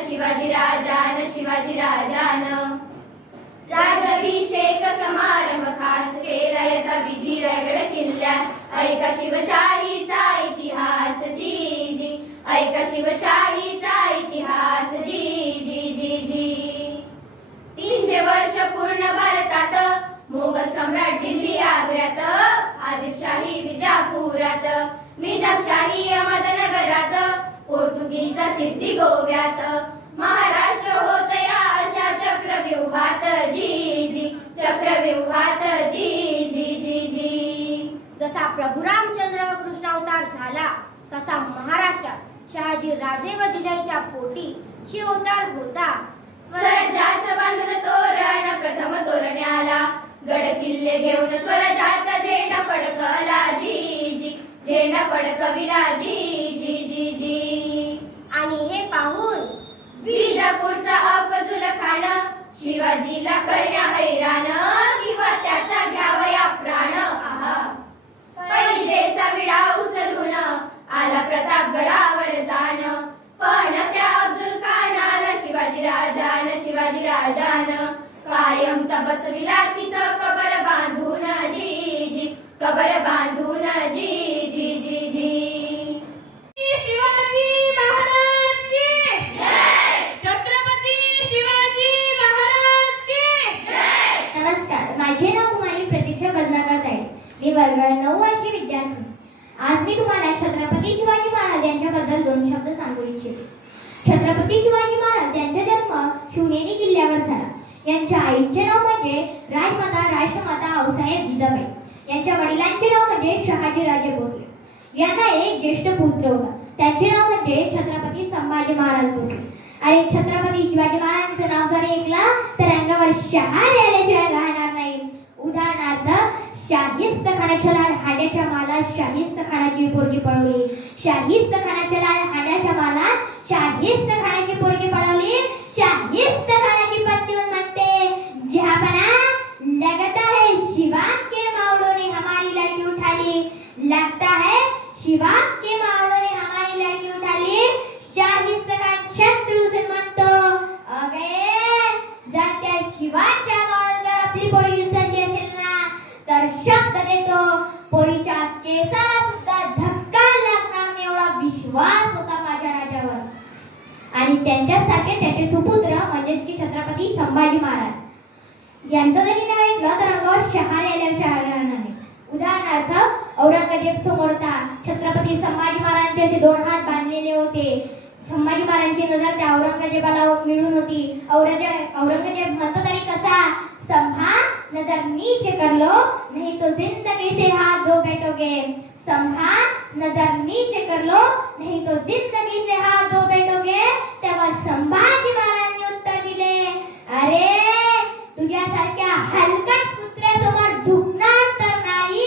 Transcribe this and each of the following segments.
शिवाजी राजान राजाभिषेक समारंभ खास केला यथा विधी रायगड किल्ल्यास. ऐका शिवशाहीचा इतिहास जी जी, ऐका शिवशाहीचा इतिहास जी जी जी जी. 300 वर्ष पूर्ण भारतात, मोगल सम्राट दिल्ली आग्र्यात, आदिलशाही विजापुरात, निजामशाही अहमदनगरात, पोर्तुगीज सिद्धी गोव्यात, महाराष्ट्र होत या अशा चक्रव्यूहात जी जी, चक्रव्यूहात जी जी जी जी. जसा प्रभू रामचंद्र कृष्णावतार झाला तसा महाराष्ट्रात शहाजी राजे व जिजाईच्या पोटी शिवअवतार होता. स्वराज्याचं बांधून तोरण प्रथम तोरण्याला, गड किल्ले घेऊन स्वराज्याचा झेंडा फडकला जी जी, झेंडा फडकविला जी जी जी जी. आणि हे पाहून विजापूरचा अफजल खान शिवाजीला करण्या हैराण, किंवा त्याचा घ्यावया प्राण. आहा, पैजेचा विडा उचलून आला प्रतापगडावर जाण, पण त्या अफजल खानाला शिवाजी राजान कायमचा बसविला तिथं कबर बांधून जी जी, कबर बांधून जी जी जी जी. शिवाजी महाराज की जय, छत्रपती शिवाजी महाराज की जय. नमस्कार, माझे नाव कुमारी प्रतीक्षा बदनाकर ताई. मी वर्ग 9 ची विद्यार्थी. आज मी तुम्हाला छत्रपती शिवाजी महाराज यांच्याबद्दल 2 शब्द सांगू इच्छिते. छत्रपती शिवाजी महाराज यांचा जन्म शिवनेरी किल्ल्यावर झाला. यांच्या आईचे नाव म्हणजे राष्ट्रमाता आऊसाहेब जिजाबाई. यांच्या वडिलांचे नाव म्हणजे शहाजीराजे भोसले. यांना एक ज्येष्ठ पुत्र होता, त्याचे नाव म्हणजे छत्रपती संभाजी महाराज भोसले. आणि छत्रपती शिवाजी महाराजांचं नाव जर ऐकलं तर अंगावर शहारे आल्याशिवाय राहणार नाही. उदाहरणार्थ, शाहिस्त खानाच्या लाल हाड्याच्या माला शाहिस्त खानाची पोरगी पळवली, शाहिस्त खानाच्या लाल हाड्याच्या माला शाहिस्त खानाची पोरगी पळवली. शाहिस्त खानाची पत्नी म्हणते, जहापना लगता है शिवान के मावड़ों ने हमारी लड़की उठा ली, लगता है शिवान के मावड़ों ने हमारी लड़की उठा ली. शाहिस्त खान शत्रु से म्हणतो, अगे जर त्या शिवाच्या मावळ्याने जर आपली पोरगी उचलली असेल ना तर शब्द देतो, पोरीच्या केसाला सुद्धा धक्का लागणार नाही एवढा विश्वास होता माझ्या राजावर. आणि त्यांच्यासारखे त्याचे सुपुत्र म्हणजेच की छत्रपती संभाजी महाराज यांचं जरी नाव ऐकलं तर अंगावर शहारे आल्याशिवाय राहणार नाही. उदाहरणार्थ, औरंगजेब समोर होता. छत्रपती संभाजी महाराजांचे असे 2 हात बांधलेले होते. संभाजी महाराजांची नजर त्या औरंगजेबाला मिळून होती. औरंगजेब म्हणतो तरी कसा, संभा नजर नीचे कर लो नहीं तो जिंदगी से हाथ धो बैठोगे, संभा नजर नीचे कर लो नहीं तो जिंदगी से हाथ धो बैठोगे. तेव्हा संभाजी महाराजांनी उत्तर दिले, अरे तुझ्यासारख्या हलकट पुत्रासमोर झुकणार तर नाही,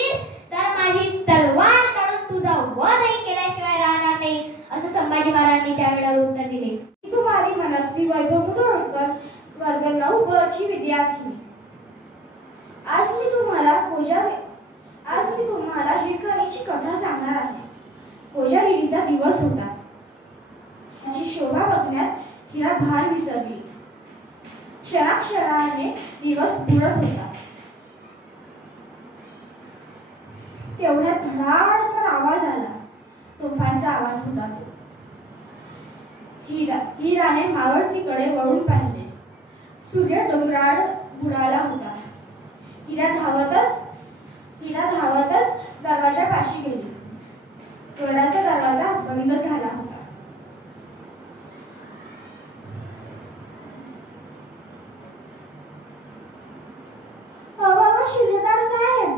तर माझी तलवार काढून तुझा वधही केल्याशिवाय राहणार नाही, असं संभाजी महाराजांनी त्यावेळेला उत्तर दिले. कुमारी मनस्वी वैभव मुधोळकर, वर्ग 9 ची विद्यार्थी. आज मी तुम्हाला हिरकणीची कथा सांगणार आहे. कोजागिरीचा दिवस होता. त्याची शोभा बघण्यात हिला भान विसरली. क्षणाक्षणाने दिवस बुडत होता. तेवढ्यात धडाडकन आवाज आला. तोफांचा आवाज होता तो. हिराने मावळतीकडे वळून पाहिले. सूर्य डोंगराळ बुडाला होता. हिरा धावतच दरवाजापाशी गेली. गडाचा दरवाजा बंद झाला होता. शिलेदार साहेब,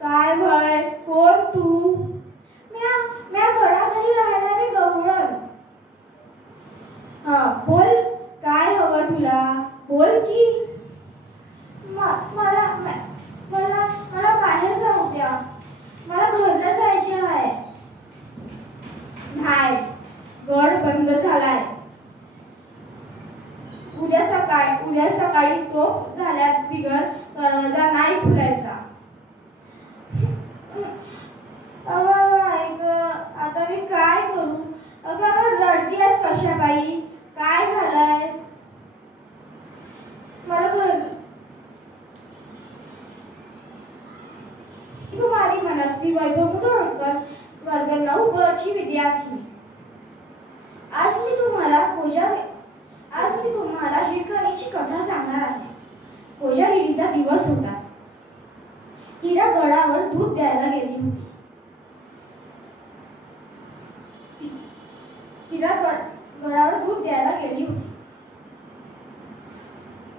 काय भय, कोण तू? म्या गडाखाली राहणारी गवळण. हा बोल, काय हवं तुला? बोल की. मला बाहेर जाऊ द्या. मला घरला जायचे आहे. नाही, गड बंद झालाय. उद्या सकाळी तो झाल्या बिगर दरवाजा नाही खुलायचा. आता मी काय करू? अगं रडतीयस कशा बाई? काय ची विद्यार्थिनी. आज मी तुम्हाला हिरकणीची कथा सांगणार आहे. कोजागिरीचा दिवस होता. हिरा गडावर दूध द्यायला गेली होती. हिरा गडावर दूध द्यायला गेली होती.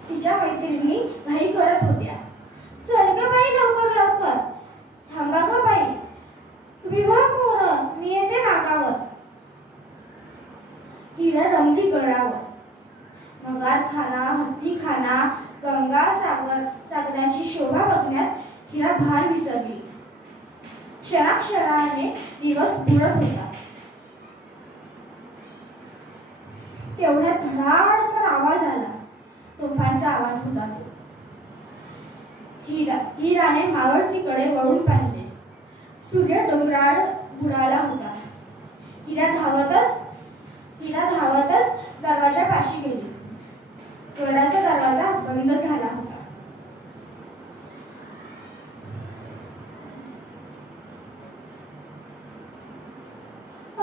तिच्या मैत्रिणी घाई करत होत्या. चल ग बाई, लवकर लवकर. थांबा ग बाई, तुम्ही व्हा पोरं, मी येते नाकावर. हिरा रमली गडावर. नगारखाना, हत्तीखाना, गंगा सागराची शोभा बघण्यात हिरा भान विसरली. क्षणाक्षणाने दिवस बुडत होता. तेवढ्यात धडाडकर आवाज आला. तोफांचा आवाज होता तो. हिराने मावळतीकडे वळून पाहिले. सूर्य डोंगराळ बुडाला होता. हिरा धावतच दरवाजापाशी गेली. गडाचा दरवाजा बंद झाला होता.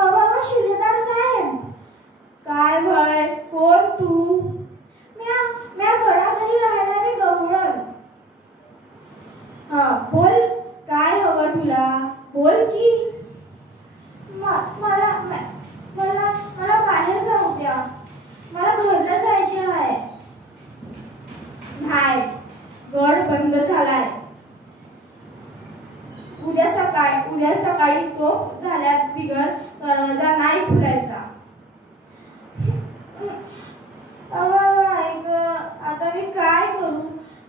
अवा शिलेदार साहेब, काय भय, कोण तू? म्या गडाखाली राहणारी गवळण. हा बोल, काय हवं तुला? बोल की. मला बाहेर जाऊ द्या. मला घरला जायचे आहे. नाही, गड बंद झालाय. उद्या सकाळी तोफ झाल्या बिगर दरवाजा नाही खुलायचा. आता मी काय करू?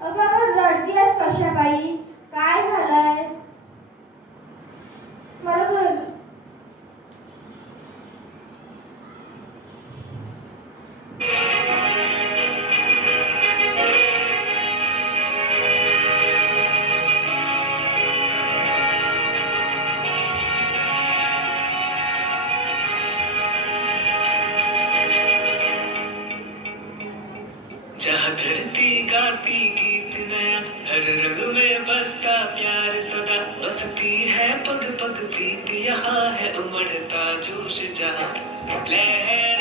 अगं रडतीयस कशा बाई? काय झालंय? मला घर जहाँ धरती गाती गीत नया, हर रंग में बसता प्यार सदा. बसती है पग पग प्रीत, यहाँ है उमड़ता जोश जहाँ. लहर